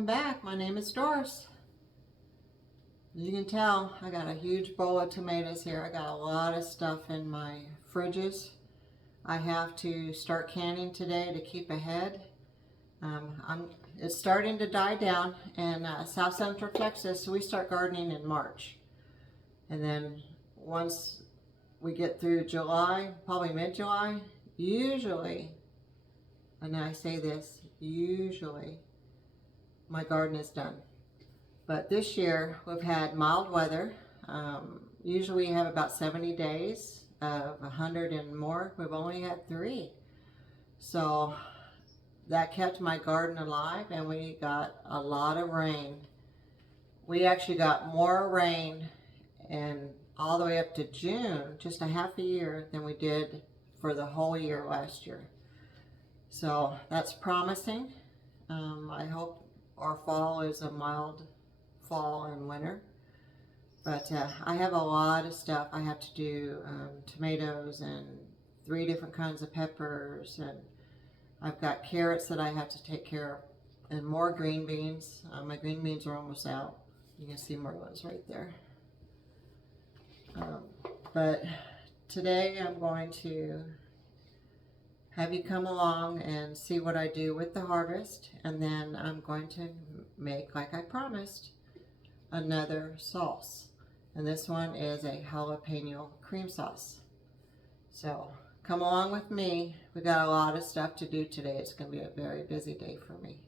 welcome back. My name is Doris. As you can tell, I got a huge bowl of tomatoes here. I got a lot of stuff in my fridges. I have to start canning today to keep ahead. It's starting to die down in South Central Texas, so we start gardening in March. And then once we get through July, probably mid-July, usually, and I say this, usually, my garden is done. But this year we've had mild weather. Usually we have about 70 days of 100 and more. We've only had 3. So that kept my garden alive, and we got a lot of rain. We actually got more rain and all the way up to June, just a half a year, than we did for the whole year last year. So that's promising. I hope our fall is a mild fall and winter. But I have a lot of stuff. I have to do tomatoes and 3 different kinds of peppers, and I've got carrots that I have to take care of, and more green beans. My green beans are almost out. You can see more ones right there. But today I'm going to have you come along and see what I do with the harvest, and then I'm going to make, like I promised, another sauce. And this one is a jalapeno cream sauce. So come along with me. We got a lot of stuff to do today. It's going to be a very busy day for me.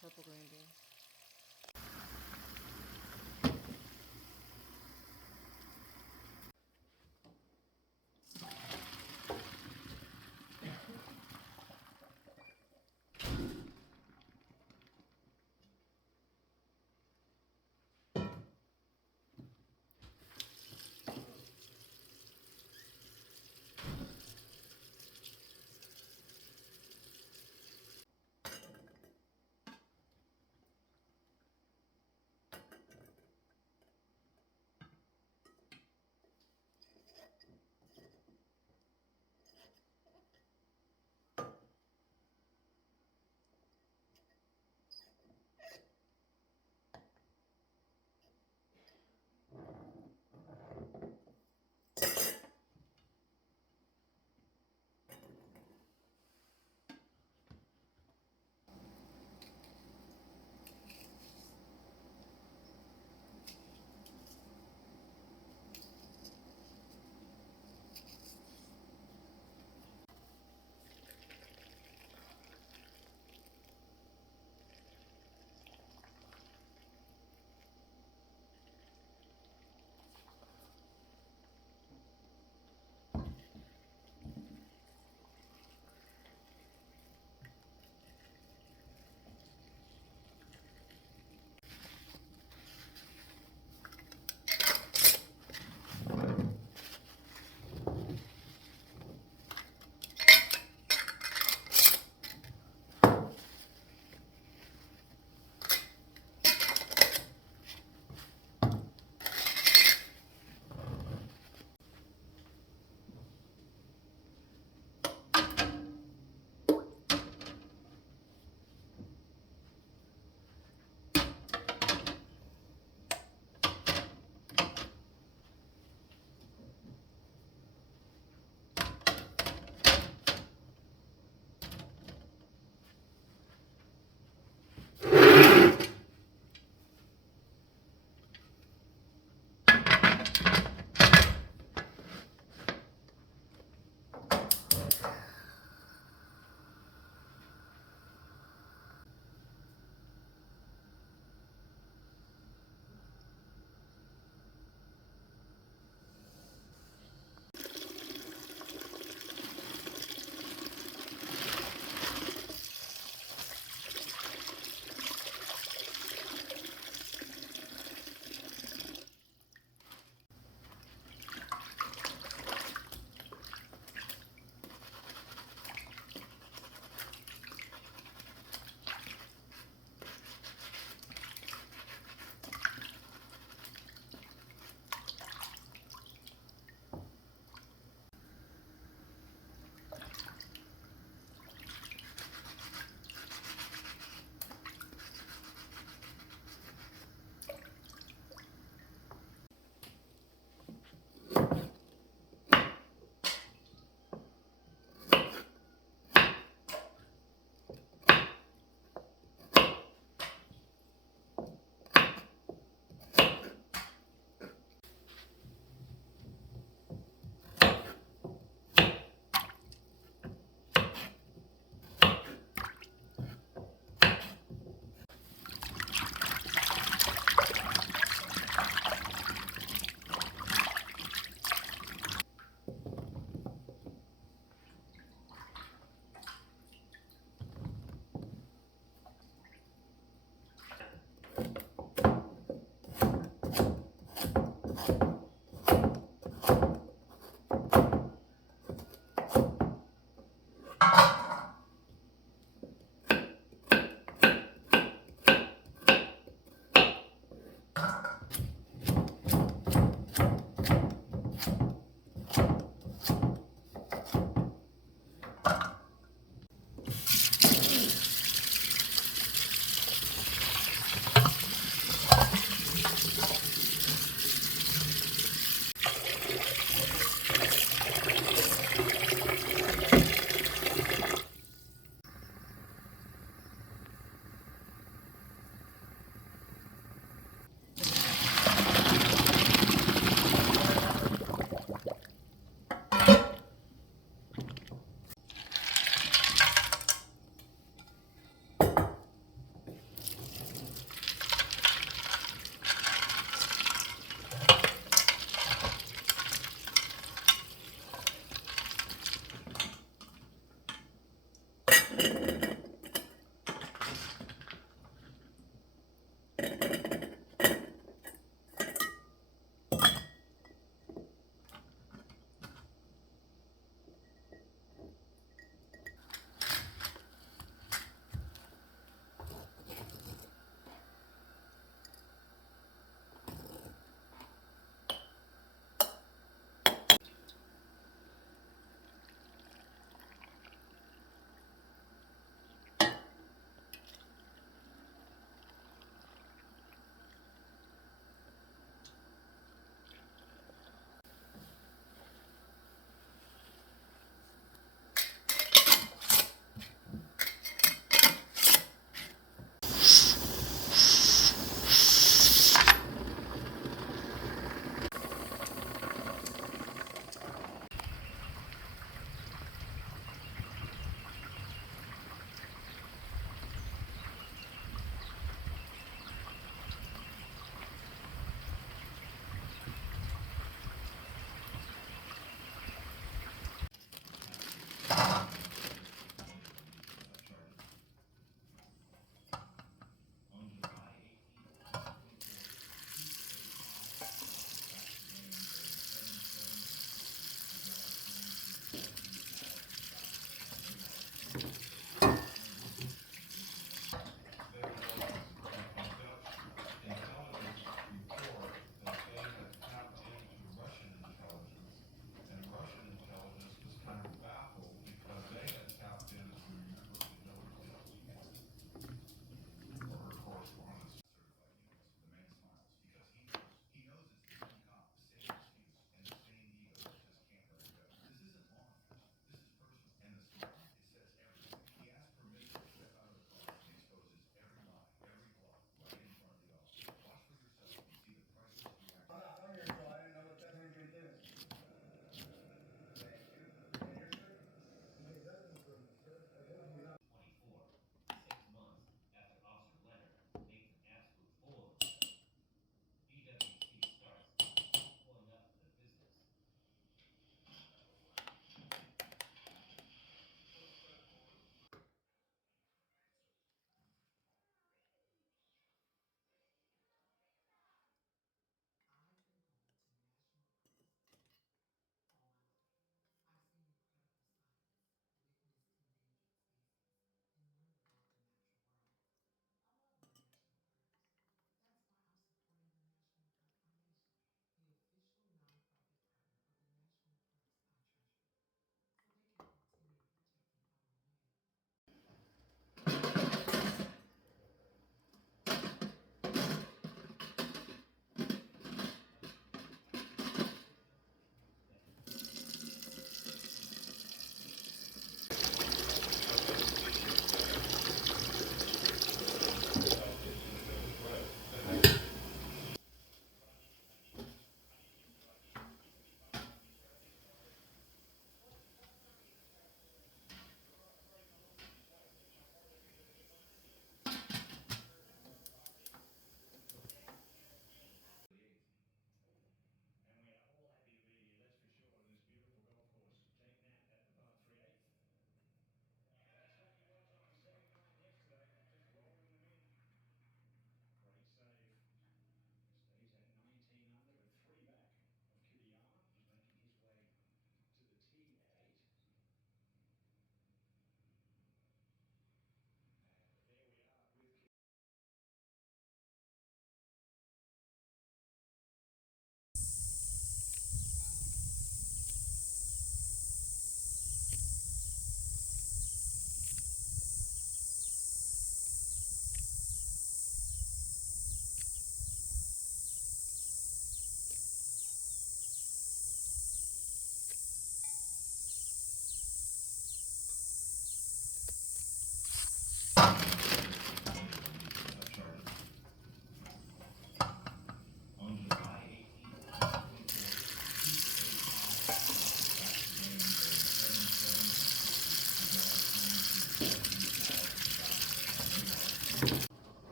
Purple green bean.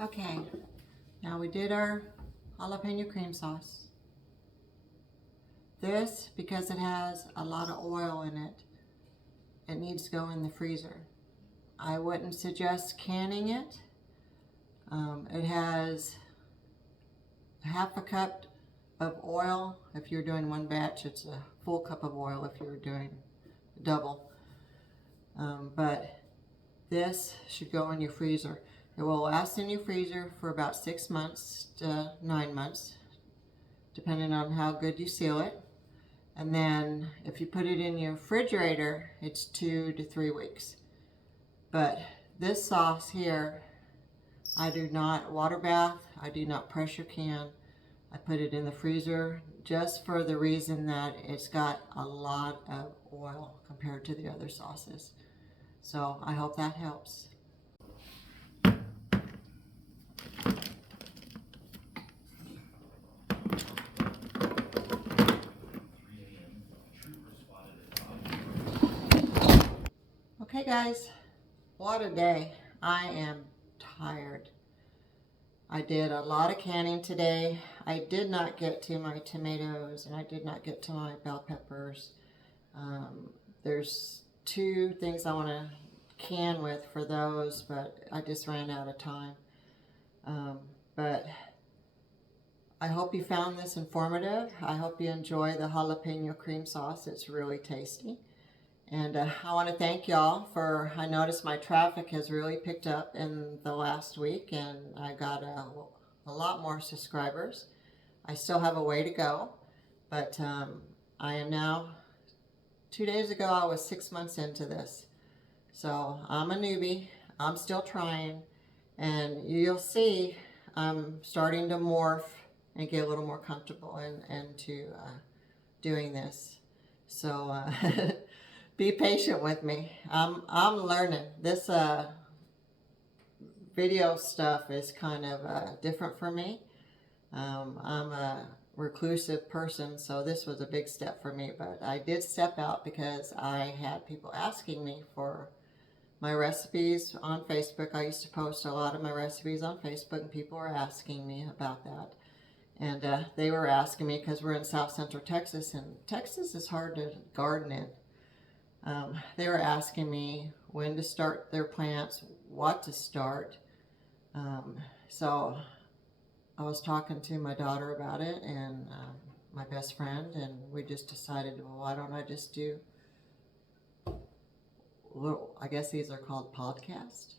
Okay, now we did our jalapeno cream sauce. This, because it has a lot of oil in it, it needs to go in the freezer. I wouldn't suggest canning it. It has half a cup of oil. If you're doing one batch, it's a full cup of oil if you're doing double. But this should go in your freezer. It will last in your freezer for about 6 months to 9 months, depending on how good you seal it. And then if you put it in your refrigerator, it's 2 to 3 weeks. But this sauce here, I do not water bath, I do not pressure can. I put it in the freezer just for the reason that it's got a lot of oil compared to the other sauces. So I hope that helps. Okay guys, what a day. I am tired. I did a lot of canning today. I did not get to my tomatoes and I did not get to my bell peppers. There's 2 things I want to can with for those, but I just ran out of time. But I hope you found this informative. I hope you enjoy the jalapeno cream sauce. It's really tasty. And I want to thank y'all for, I noticed my traffic has really picked up in the last week and I got a lot more subscribers. I still have a way to go, but I am now, 2 days ago I was 6 months into this. So I'm a newbie, I'm still trying, and you'll see I'm starting to morph and get a little more comfortable into doing this. So be patient with me. I'm learning. This video stuff is kind of different for me. I'm a reclusive person, so this was a big step for me, but I did step out because I had people asking me for my recipes on Facebook. I used to post a lot of my recipes on Facebook, and people were asking me about that. And they were asking me because we're in South Central Texas, and Texas is hard to garden in. They were asking me when to start their plants, what to start. So I was talking to my daughter about it, and my best friend, and we just decided, well, why don't I just do little, I guess these are called podcasts,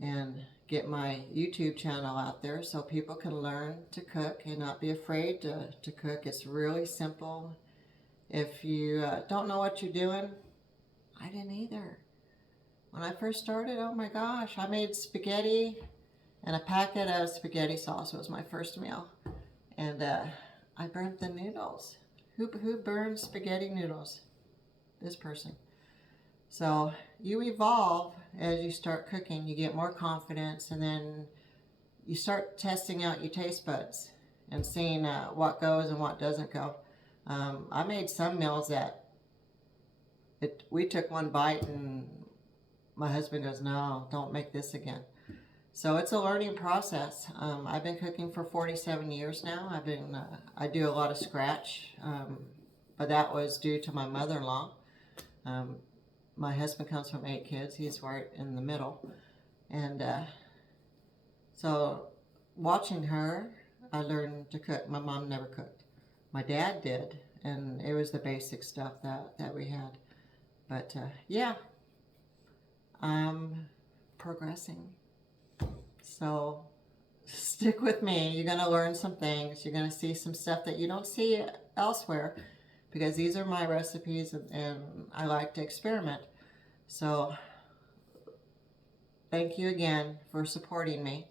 and get my YouTube channel out there so people can learn to cook and not be afraid to cook. It's really simple. If you don't know what you're doing, I didn't either. When I first started, oh my gosh, I made spaghetti, and a packet of spaghetti sauce was my first meal. And I burnt the noodles. Who burns spaghetti noodles? This person. So you evolve as you start cooking. You get more confidence, and then you start testing out your taste buds and seeing what goes and what doesn't go. I made some meals that we took one bite and my husband goes, no, don't make this again. So it's a learning process. I've been cooking for 47 years now. I do a lot of scratch, but that was due to my mother-in-law. My husband comes from 8 kids. He's right in the middle. And so watching her, I learned to cook. My mom never cooked. My dad did, and it was the basic stuff that we had. But yeah, I'm progressing. So stick with me. You're going to learn some things. You're going to see some stuff that you don't see elsewhere, because these are my recipes, and I like to experiment. So thank you again for supporting me.